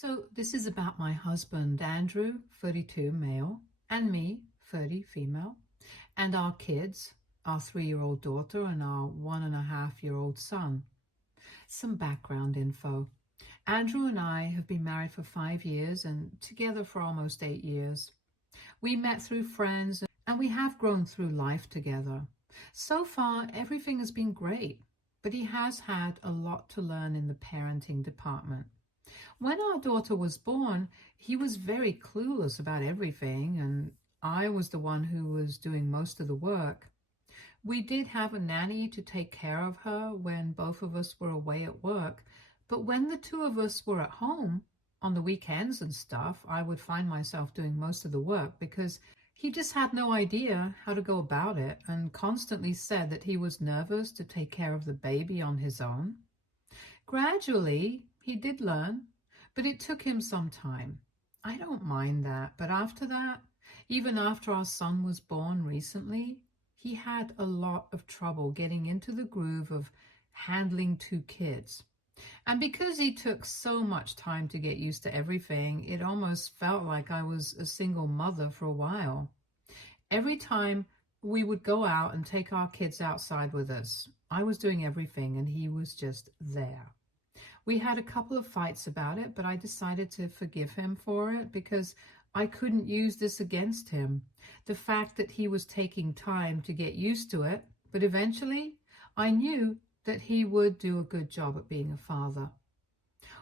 So this is about my husband, Andrew, 32, male, and me, 30, female, and our kids, our 3-year-old daughter and our 1.5-year-old son. Some background info. Andrew and I have been married for 5 years and together for almost 8 years. We met through friends and we have grown through life together. So far, everything has been great, but he has had a lot to learn in the parenting department. When our daughter was born, he was very clueless about everything, and I was the one who was doing most of the work. We did have a nanny to take care of her when both of us were away at work, but when the two of us were at home, on the weekends and stuff, I would find myself doing most of the work because he just had no idea how to go about it and constantly said that he was nervous to take care of the baby on his own. Gradually, he did learn, but it took him some time. I don't mind that, but after that, even after our son was born recently, he had a lot of trouble getting into the groove of handling 2 kids. And because he took so much time to get used to everything, it almost felt like I was a single mother for a while. Every time we would go out and take our kids outside with us, I was doing everything and he was just there. We had a couple of fights about it, but I decided to forgive him for it because I couldn't use this against him. The fact that he was taking time to get used to it, but eventually I knew that he would do a good job at being a father.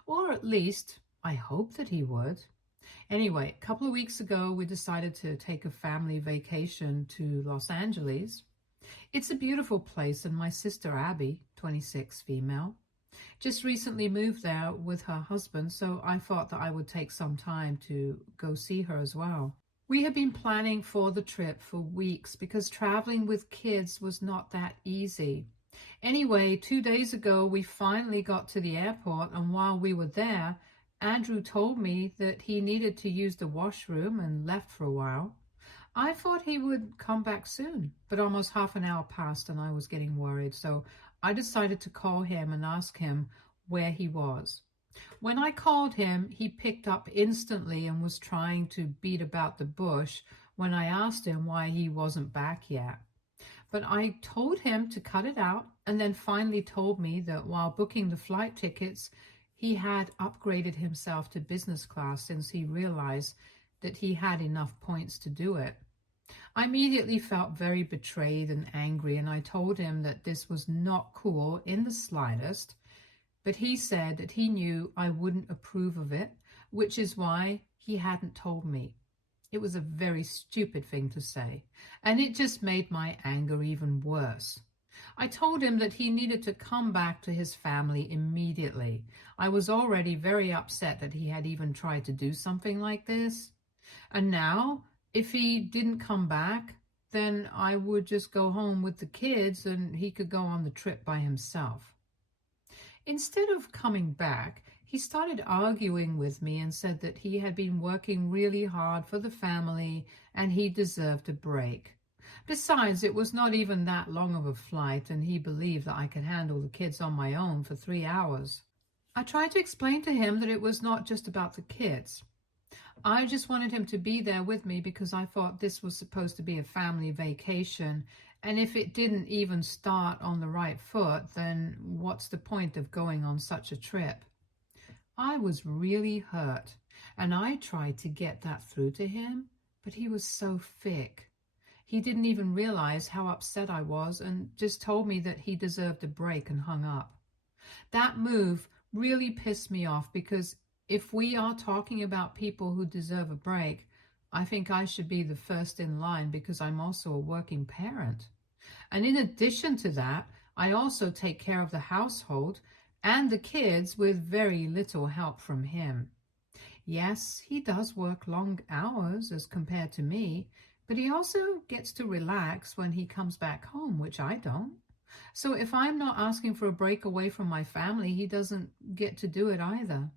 Or at least, I hope that he would. Anyway, a couple of weeks ago, we decided to take a family vacation to Los Angeles. It's a beautiful place, and my sister Abby, 26, female, just recently moved there with her husband, so I thought that I would take some time to go see her as well. We had been planning for the trip for weeks because traveling with kids was not that easy. Anyway, 2 days ago, we finally got to the airport, and while we were there, Andrew told me that he needed to use the washroom and left for a while. I thought he would come back soon, but almost half an hour passed and I was getting worried, so I decided to call him and ask him where he was. When I called him, he picked up instantly and was trying to beat about the bush when I asked him why he wasn't back yet. But I told him to cut it out and then finally told me that while booking the flight tickets, he had upgraded himself to business class since he realized that he had enough points to do it. I immediately felt very betrayed and angry, and I told him that this was not cool in the slightest, but he said that he knew I wouldn't approve of it, which is why he hadn't told me. It was a very stupid thing to say, and it just made my anger even worse. I told him that he needed to come back to his family immediately. I was already very upset that he had even tried to do something like this. And now, if he didn't come back, then I would just go home with the kids and he could go on the trip by himself. Instead of coming back, he started arguing with me and said that he had been working really hard for the family and he deserved a break. Besides, it was not even that long of a flight and he believed that I could handle the kids on my own for 3 hours. I tried to explain to him that it was not just about the kids. I just wanted him to be there with me because I thought this was supposed to be a family vacation, and if it didn't even start on the right foot, then what's the point of going on such a trip? I was really hurt, and I tried to get that through to him, but he was so thick. He didn't even realize how upset I was and just told me that he deserved a break and hung up. That move really pissed me off because if we are talking about people who deserve a break, I think I should be the first in line because I'm also a working parent. And in addition to that, I also take care of the household and the kids with very little help from him. Yes, he does work long hours as compared to me, but he also gets to relax when he comes back home, which I don't. So if I'm not asking for a break away from my family, he doesn't get to do it either.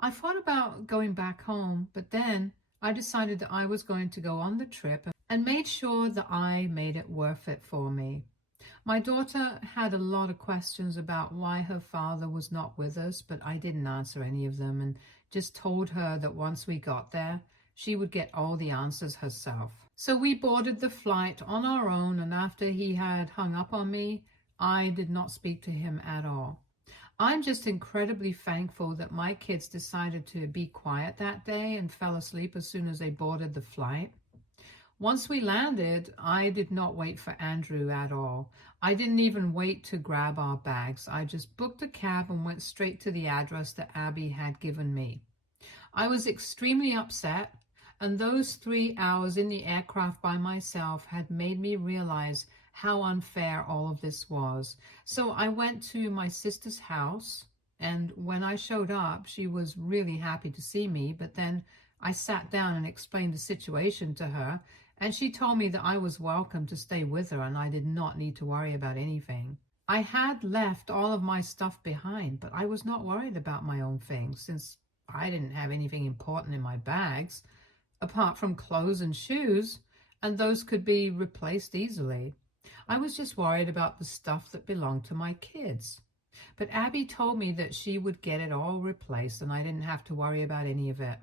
I thought about going back home, but then I decided that I was going to go on the trip and made sure that I made it worth it for me. My daughter had a lot of questions about why her father was not with us, but I didn't answer any of them and just told her that once we got there, she would get all the answers herself. So we boarded the flight on our own, and after he had hung up on me, I did not speak to him at all. I'm just incredibly thankful that my kids decided to be quiet that day and fell asleep as soon as they boarded the flight. Once we landed, I did not wait for Andrew at all. I didn't even wait to grab our bags. I just booked a cab and went straight to the address that Abby had given me. I was extremely upset, and those 3 hours in the aircraft by myself had made me realize how unfair all of this was. So I went to my sister's house, and when I showed up, she was really happy to see me, but then I sat down and explained the situation to her, and she told me that I was welcome to stay with her and I did not need to worry about anything. I had left all of my stuff behind, but I was not worried about my own things since I didn't have anything important in my bags, apart from clothes and shoes, and those could be replaced easily. I was just worried about the stuff that belonged to my kids. But Abby told me that she would get it all replaced and I didn't have to worry about any of it.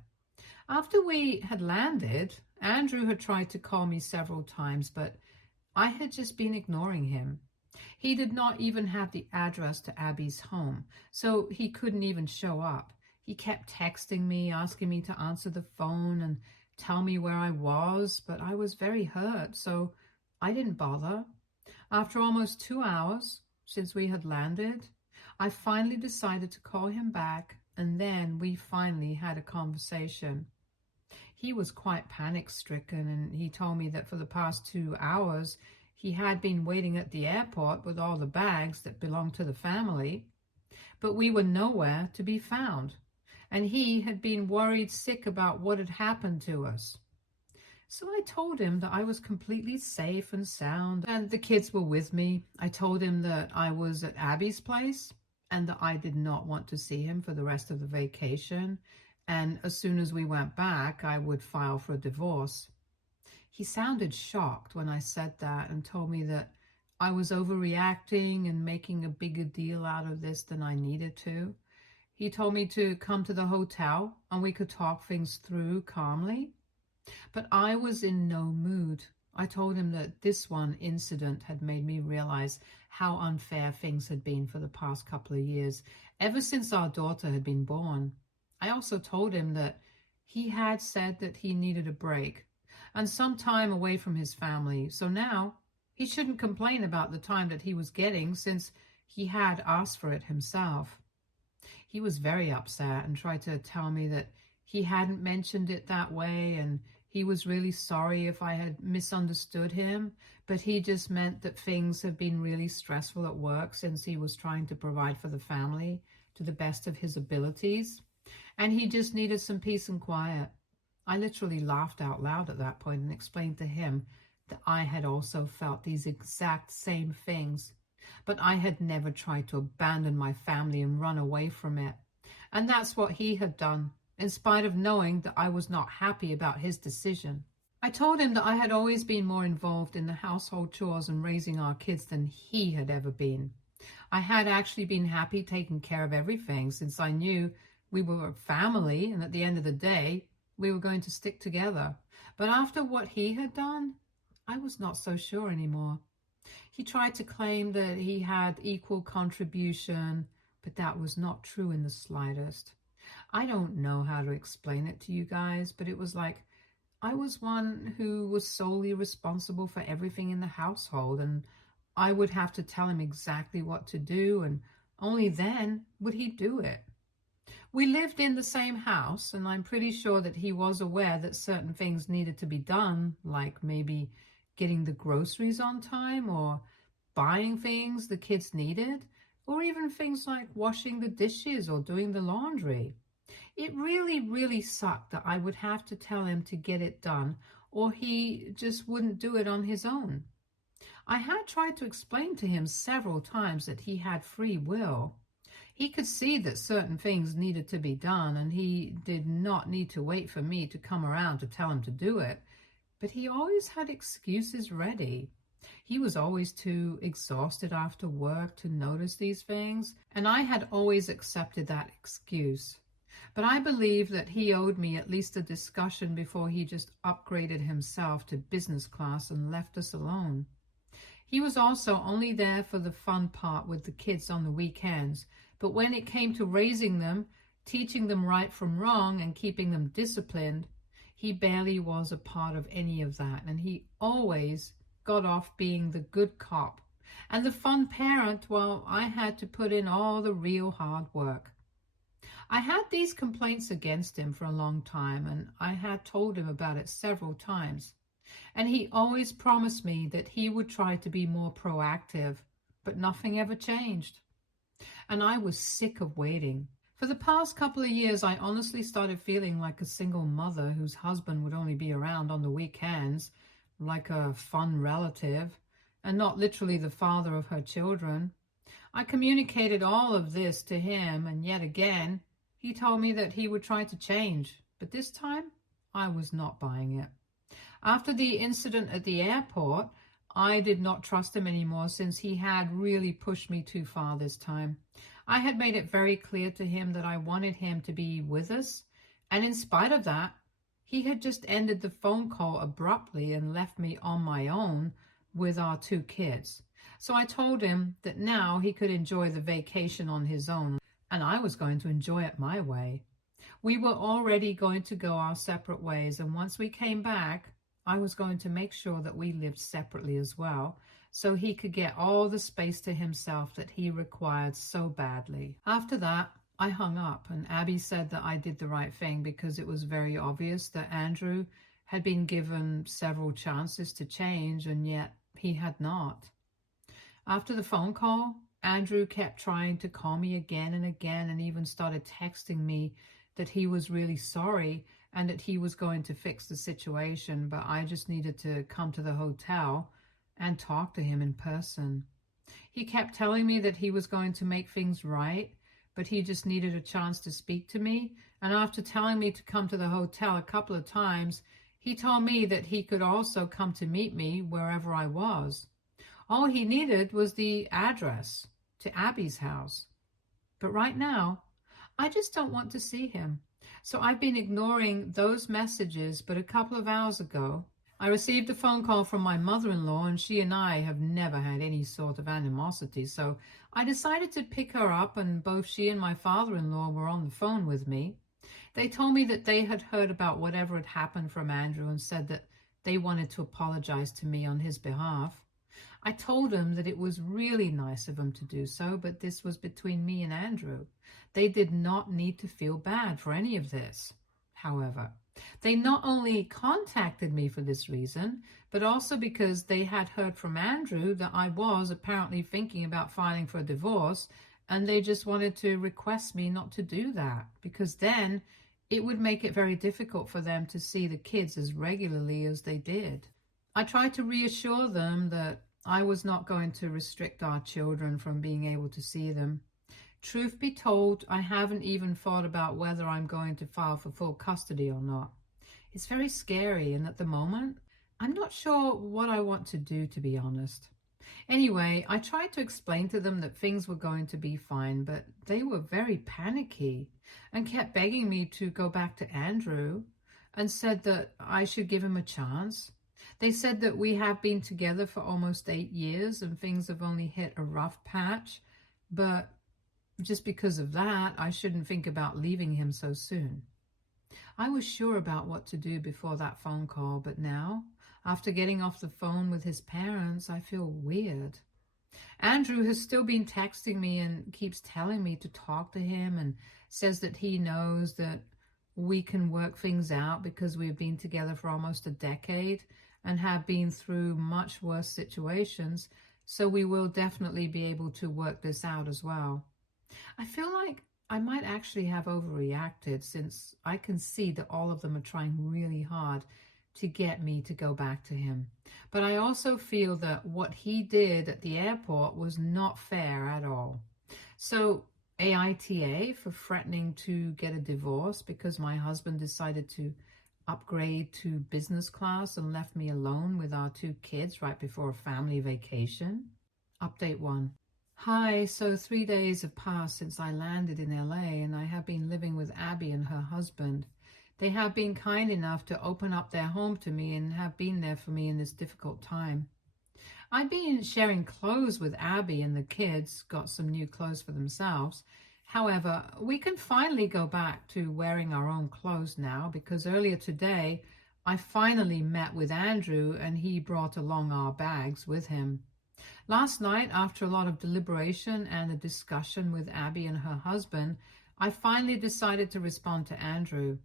After we had landed, Andrew had tried to call me several times, but I had just been ignoring him. He did not even have the address to Abby's home, so he couldn't even show up. He kept texting me, asking me to answer the phone and tell me where I was, but I was very hurt, so I didn't bother. After almost 2 hours since we had landed, I finally decided to call him back, and then we finally had a conversation. He was quite panic-stricken, and he told me that for the past 2 hours, he had been waiting at the airport with all the bags that belonged to the family, but we were nowhere to be found, and he had been worried sick about what had happened to us. So I told him that I was completely safe and sound and the kids were with me. I told him that I was at Abby's place and that I did not want to see him for the rest of the vacation. And as soon as we went back, I would file for a divorce. He sounded shocked when I said that and told me that I was overreacting and making a bigger deal out of this than I needed to. He told me to come to the hotel and we could talk things through calmly. But I was in no mood. I told him that this one incident had made me realize how unfair things had been for the past couple of years, ever since our daughter had been born. I also told him that he had said that he needed a break and some time away from his family, so now he shouldn't complain about the time that he was getting since he had asked for it himself. He was very upset and tried to tell me that he hadn't mentioned it that way and he was really sorry if I had misunderstood him, but he just meant that things had been really stressful at work since he was trying to provide for the family to the best of his abilities, and he just needed some peace and quiet. I literally laughed out loud at that point and explained to him that I had also felt these exact same things, but I had never tried to abandon my family and run away from it. And that's what he had done, in spite of knowing that I was not happy about his decision. I told him that I had always been more involved in the household chores and raising our kids than he had ever been. I had actually been happy taking care of everything since I knew we were a family and at the end of the day, we were going to stick together. But after what he had done, I was not so sure anymore. He tried to claim that he had equal contribution, but that was not true in the slightest. I don't know how to explain it to you guys, but it was like I was one who was solely responsible for everything in the household, and I would have to tell him exactly what to do, and only then would he do it. We lived in the same house, and I'm pretty sure that he was aware that certain things needed to be done, like maybe getting the groceries on time or buying things the kids needed, or even things like washing the dishes or doing the laundry. It really sucked that I would have to tell him to get it done, or he just wouldn't do it on his own. I had tried to explain to him several times that he had free will. He could see that certain things needed to be done, and he did not need to wait for me to come around to tell him to do it, but he always had excuses ready. He was always too exhausted after work to notice these things, and I had always accepted that excuse. But I believe that he owed me at least a discussion before he just upgraded himself to business class and left us alone. He was also only there for the fun part with the kids on the weekends, but when it came to raising them, teaching them right from wrong, and keeping them disciplined, he barely was a part of any of that, and he always got off being the good cop and the fun parent while I had to put in all the real hard work. I had these complaints against him for a long time, and I had told him about it several times. And he always promised me that he would try to be more proactive, but nothing ever changed. And I was sick of waiting. For the past couple of years, I honestly started feeling like a single mother whose husband would only be around on the weekends, like a fun relative, and not literally the father of her children. I communicated all of this to him, and yet again, he told me that he would try to change, but this time I was not buying it. After the incident at the airport, I did not trust him anymore since he had really pushed me too far this time. I had made it very clear to him that I wanted him to be with us, and in spite of that, he had just ended the phone call abruptly and left me on my own with our 2 kids. So I told him that now he could enjoy the vacation on his own, and I was going to enjoy it my way. We were already going to go our separate ways, and once we came back, I was going to make sure that we lived separately as well, so he could get all the space to himself that he required so badly. After that, I hung up, and Abby said that I did the right thing because it was very obvious that Andrew had been given several chances to change, and yet he had not. After the phone call, Andrew kept trying to call me again and again, and even started texting me that he was really sorry and that he was going to fix the situation, but I just needed to come to the hotel and talk to him in person. He kept telling me that he was going to make things right, but he just needed a chance to speak to me, and after telling me to come to the hotel a couple of times, he told me that he could also come to meet me wherever I was. All he needed was the address to Abby's house. But right now, I just don't want to see him. So I've been ignoring those messages, but a couple of hours ago, I received a phone call from my mother-in-law, and she and I have never had any sort of animosity. So I decided to pick her up, and both she and my father-in-law were on the phone with me. They told me that they had heard about whatever had happened from Andrew and said that they wanted to apologize to me on his behalf. I told them that it was really nice of them to do so, but this was between me and Andrew. They did not need to feel bad for any of this. However, they not only contacted me for this reason, but also because they had heard from Andrew that I was apparently thinking about filing for a divorce, and they just wanted to request me not to do that, because then it would make it very difficult for them to see the kids as regularly as they did. I tried to reassure them that I was not going to restrict our children from being able to see them. Truth be told, I haven't even thought about whether I'm going to file for full custody or not. It's very scary, and at the moment, I'm not sure what I want to do, to be honest. Anyway, I tried to explain to them that things were going to be fine, but they were very panicky and kept begging me to go back to Andrew and said that I should give him a chance. They said that we have been together for almost 8 years and things have only hit a rough patch, but just because of that, I shouldn't think about leaving him so soon. I was sure about what to do before that phone call, but now, after getting off the phone with his parents, I feel weird. Andrew has still been texting me and keeps telling me to talk to him and says that he knows that we can work things out because we've been together for almost a decade and have been through much worse situations, so we will definitely be able to work this out as well. I feel like I might actually have overreacted since I can see that all of them are trying really hard to get me to go back to him. But I also feel that what he did at the airport was not fair at all. So aita for threatening to get a divorce because my husband decided to upgrade to business class and left me alone with our 2 kids right before a family vacation. Update 1. Hi, so 3 days have passed since I landed in LA and I have been living with Abby and her husband. They have been kind enough to open up their home to me and have been there for me in this difficult time. I've been sharing clothes with Abby and the kids got some new clothes for themselves. However, we can finally go back to wearing our own clothes now because earlier today I finally met with Andrew and he brought along our bags with him. Last night, after a lot of deliberation and a discussion with Abby and her husband, I finally decided to respond to Andrew.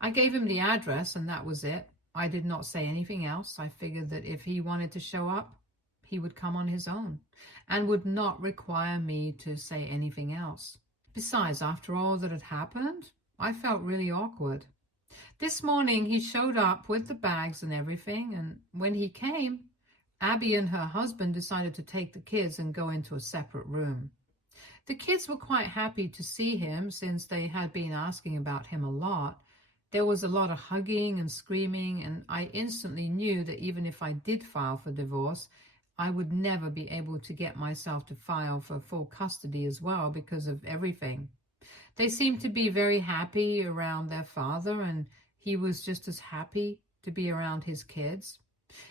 I gave him the address and that was it. I did not say anything else. I figured that if he wanted to show up, he would come on his own and would not require me to say anything else. Besides, after all that had happened, I felt really awkward. This morning he showed up with the bags and everything, and when he came, Abby and her husband decided to take the kids and go into a separate room. The kids were quite happy to see him since they had been asking about him a lot. There was a lot of hugging and screaming, and I instantly knew that even if I did file for divorce, I would never be able to get myself to file for full custody as well because of everything. They seemed to be very happy around their father, and he was just as happy to be around his kids.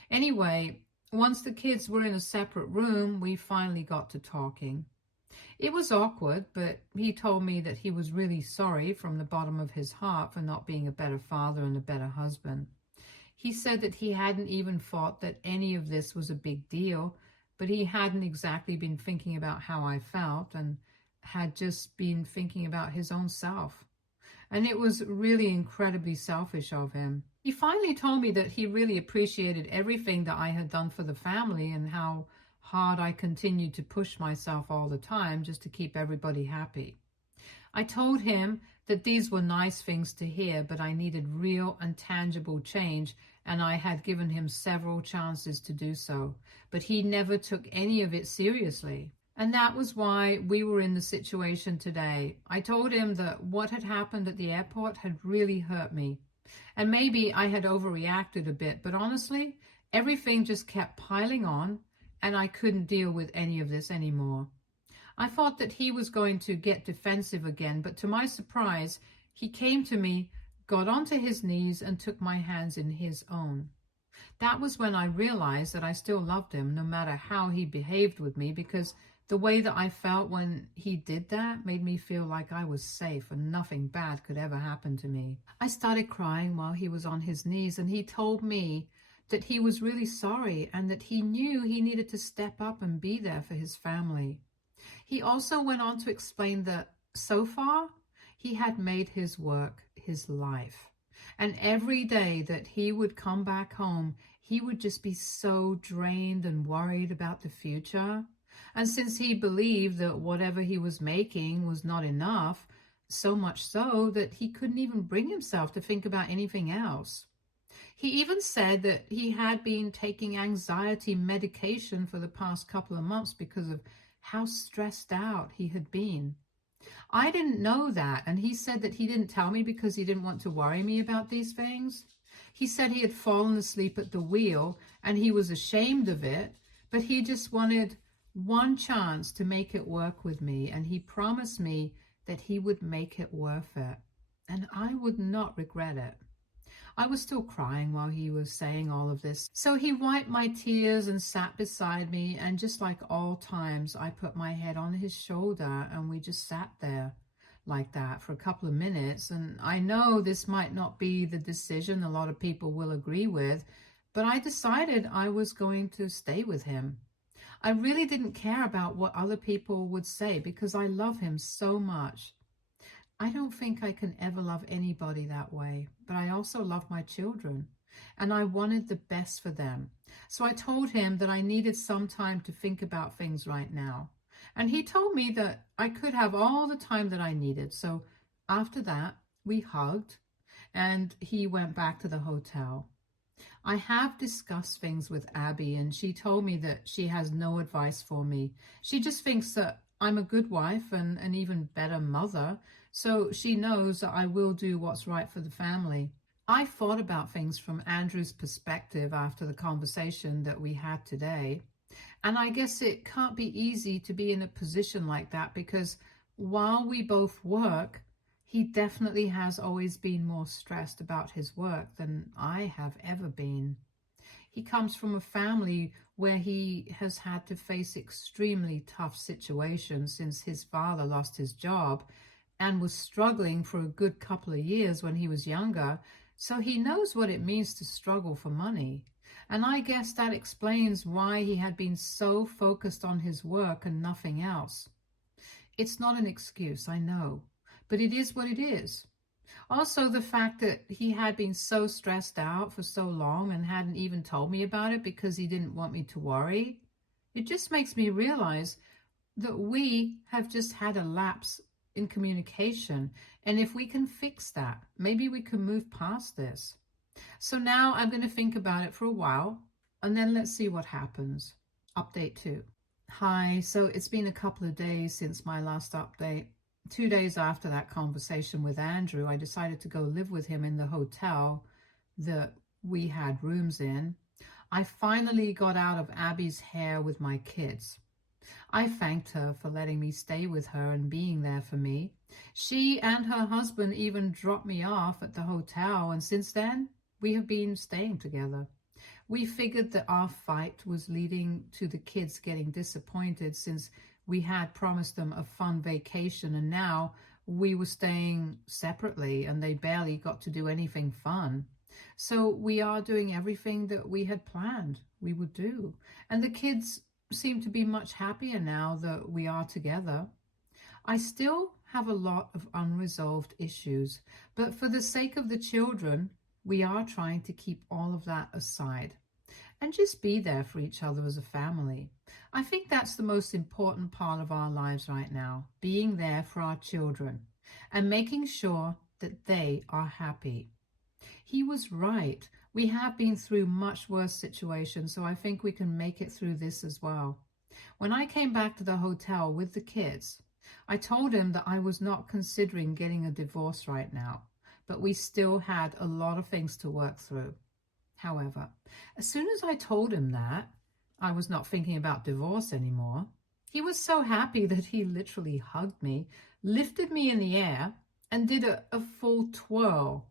Anyway, once the kids were in a separate room, we finally got to talking. It was awkward, but he told me that he was really sorry from the bottom of his heart for not being a better father and a better husband. He said that he hadn't even thought that any of this was a big deal, but he hadn't exactly been thinking about how I felt and had just been thinking about his own self. And it was really incredibly selfish of him. He finally told me that he really appreciated everything that I had done for the family and how hard I continued to push myself all the time just to keep everybody happy. I told him that these were nice things to hear, but I needed real and tangible change, and I had given him several chances to do so, but he never took any of it seriously. And that was why we were in the situation today. I told him that what had happened at the airport had really hurt me. And maybe I had overreacted a bit, but honestly, everything just kept piling on, and I couldn't deal with any of this anymore. I thought that he was going to get defensive again, but to my surprise, he came to me, got onto his knees, and took my hands in his own. That was when I realized that I still loved him, no matter how he behaved with me, because the way that I felt when he did that made me feel like I was safe and nothing bad could ever happen to me. I started crying while he was on his knees, and he told me that he was really sorry and that he knew he needed to step up and be there for his family. He also went on to explain that so far he had made his work his life. And every day that he would come back home, he would just be so drained and worried about the future. And since he believed that whatever he was making was not enough, so much so that he couldn't even bring himself to think about anything else. He even said that he had been taking anxiety medication for the past couple of months because of how stressed out he had been. I didn't know that, and he said that he didn't tell me because he didn't want to worry me about these things. He said he had fallen asleep at the wheel and he was ashamed of it, but he just wanted one chance to make it work with me, and he promised me that he would make it worth it, and I would not regret it. I was still crying while he was saying all of this, so he wiped my tears and sat beside me, and just like all times, I put my head on his shoulder and we just sat there like that for a couple of minutes. And I know this might not be the decision a lot of people will agree with, but I decided I was going to stay with him. I really didn't care about what other people would say because I love him so much. I don't think I can ever love anybody that way, but I also love my children, and I wanted the best for them. So I told him that I needed some time to think about things right now. And he told me that I could have all the time that I needed. So after that, we hugged, and he went back to the hotel. I have discussed things with Abby, and she told me that she has no advice for me. She just thinks that I'm a good wife and an even better mother, so she knows that I will do what's right for the family. I thought about things from Andrew's perspective after the conversation that we had today. And I guess it can't be easy to be in a position like that because while we both work, he definitely has always been more stressed about his work than I have ever been. He comes from a family where he has had to face extremely tough situations since his father lost his job and was struggling for a good couple of years when he was younger, so he knows what it means to struggle for money. And I guess that explains why he had been so focused on his work and nothing else. It's not an excuse, I know, but it is what it is. Also, the fact that he had been so stressed out for so long and hadn't even told me about it because he didn't want me to worry, it just makes me realize that we have just had a lapse in communication. And if we can fix that, maybe we can move past this. So now I'm going to think about it for a while and then let's see what happens. Update 2. Hi, so it's been a couple of days since my last update. 2 days after that conversation with Andrew, I decided to go live with him in the hotel that we had rooms in. I finally got out of Abby's hair with my kids. I thanked her for letting me stay with her and being there for me. She and her husband even dropped me off at the hotel, and since then, we have been staying together. We figured that our fight was leading to the kids getting disappointed since we had promised them a fun vacation and now we were staying separately and they barely got to do anything fun. So we are doing everything that we had planned we would do. And the kids seem to be much happier now that we are together. I still have a lot of unresolved issues, but for the sake of the children, we are trying to keep all of that aside and just be there for each other as a family. I think that's the most important part of our lives right now, being there for our children and making sure that they are happy. He was right. We have been through much worse situations, so I think we can make it through this as well. When I came back to the hotel with the kids, I told him that I was not considering getting a divorce right now, but we still had a lot of things to work through. However, as soon as I told him that I was not thinking about divorce anymore, he was so happy that he literally hugged me, lifted me in the air, and did a full twirl.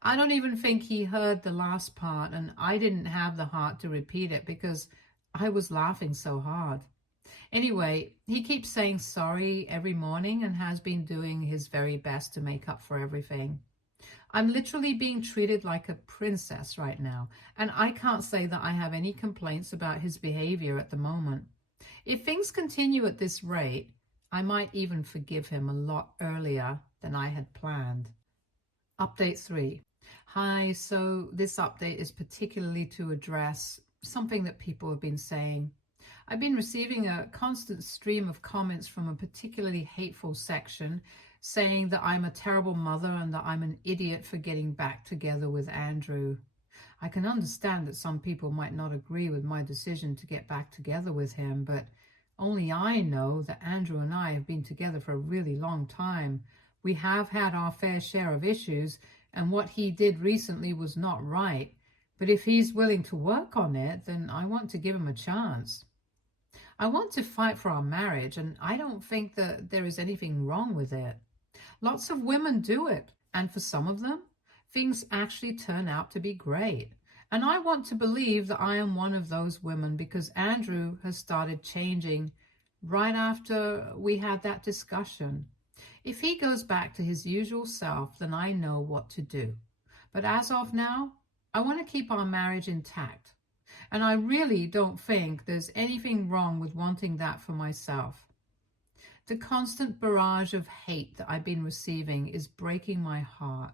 I don't even think he heard the last part, and I didn't have the heart to repeat it because I was laughing so hard. Anyway, he keeps saying sorry every morning and has been doing his very best to make up for everything. I'm literally being treated like a princess right now, and I can't say that I have any complaints about his behavior at the moment. If things continue at this rate, I might even forgive him a lot earlier than I had planned. Update 3. Hi, so this update is particularly to address something that people have been saying. I've been receiving a constant stream of comments from a particularly hateful section saying that I'm a terrible mother and that I'm an idiot for getting back together with Andrew. I can understand that some people might not agree with my decision to get back together with him, but only I know that Andrew and I have been together for a really long time. We have had our fair share of issues, and what he did recently was not right. But if he's willing to work on it, then I want to give him a chance. I want to fight for our marriage, and I don't think that there is anything wrong with it. Lots of women do it, and for some of them, things actually turn out to be great. And I want to believe that I am one of those women because Andrew has started changing right after we had that discussion. If he goes back to his usual self, then I know what to do. But as of now, I want to keep our marriage intact. And I really don't think there's anything wrong with wanting that for myself. The constant barrage of hate that I've been receiving is breaking my heart.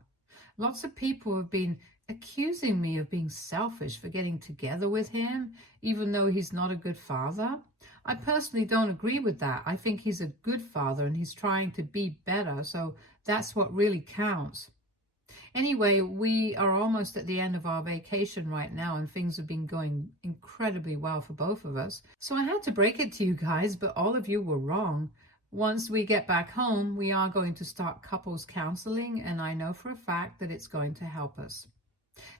Lots of people have been accusing me of being selfish for getting together with him, even though he's not a good father. I personally don't agree with that. I think he's a good father and he's trying to be better, so that's what really counts. Anyway, we are almost at the end of our vacation right now and things have been going incredibly well for both of us. So I had to break it to you guys, but all of you were wrong. Once we get back home, we are going to start couples counseling, and I know for a fact that it's going to help us.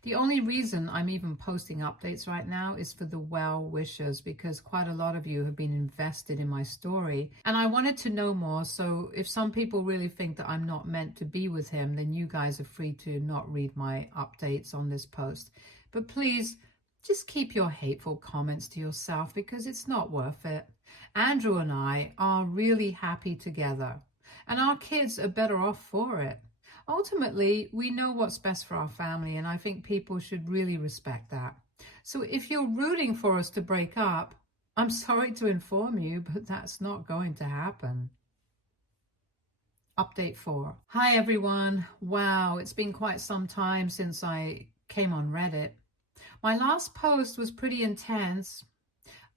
The only reason I'm even posting updates right now is for the well wishers, because quite a lot of you have been invested in my story and I wanted to know more. So if some people really think that I'm not meant to be with him, then you guys are free to not read my updates on this post. But please just keep your hateful comments to yourself, because it's not worth it. Andrew and I are really happy together and our kids are better off for it. Ultimately, we know what's best for our family, and I think people should really respect that. So if you're rooting for us to break up, I'm sorry to inform you, but that's not going to happen. Update 4. Hi everyone. Wow, it's been quite some time since I came on Reddit. My last post was pretty intense.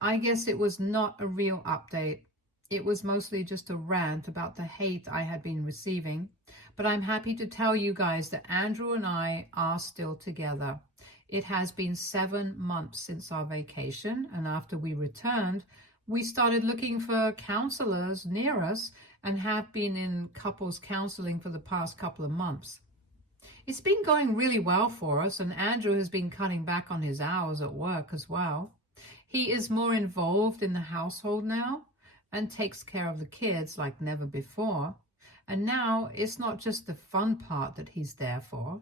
I guess it was not a real update. It was mostly just a rant about the hate I had been receiving, but I'm happy to tell you guys that Andrew and I are still together. It has been 7 months since our vacation, and after we returned, we started looking for counselors near us and have been in couples counseling for the past couple of months. It's been going really well for us, and Andrew has been cutting back on his hours at work as well. He is more involved in the household now and takes care of the kids like never before. And now it's not just the fun part that he's there for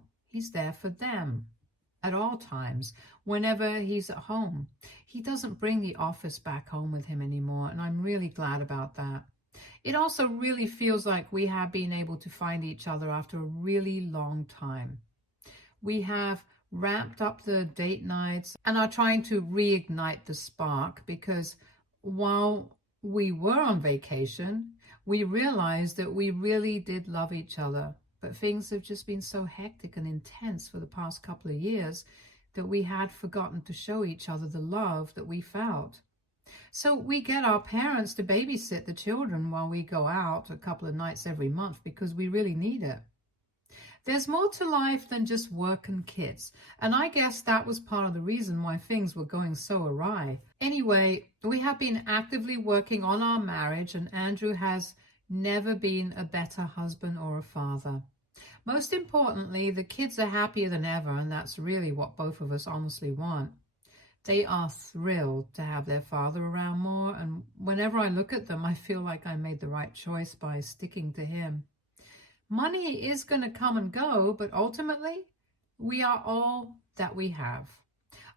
them at all times, whenever he's at home. He doesn't bring the office back home with him anymore, and I'm really glad about that. It also really feels like we have been able to find each other after a really long time. We have ramped up the date nights and are trying to reignite the spark, because while we were on vacation, we realized that we really did love each other, but things have just been so hectic and intense for the past couple of years that we had forgotten to show each other the love that we felt. So we get our parents to babysit the children while we go out a couple of nights every month, because we really need it. There's more to life than just work and kids, and I guess that was part of the reason why things were going so awry. Anyway, we have been actively working on our marriage, and Andrew has never been a better husband or a father. Most importantly, the kids are happier than ever, and that's really what both of us honestly want. They are thrilled to have their father around more, and whenever I look at them, I feel like I made the right choice by sticking to him. Money is going to come and go, but ultimately, we are all that we have.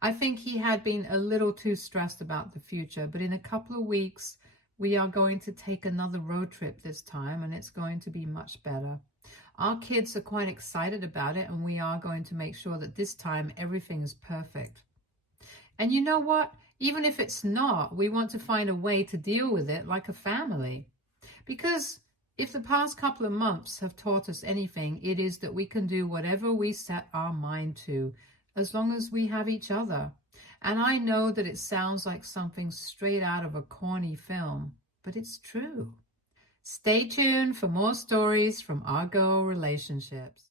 I think he had been a little too stressed about the future, but in a couple of weeks, we are going to take another road trip this time, and it's going to be much better. Our kids are quite excited about it, and we are going to make sure that this time everything is perfect. And you know what? Even if it's not, we want to find a way to deal with it like a family. Because if the past couple of months have taught us anything, it is that we can do whatever we set our mind to, as long as we have each other. And I know that it sounds like something straight out of a corny film, but it's true. Stay tuned for more stories from our girl relationships.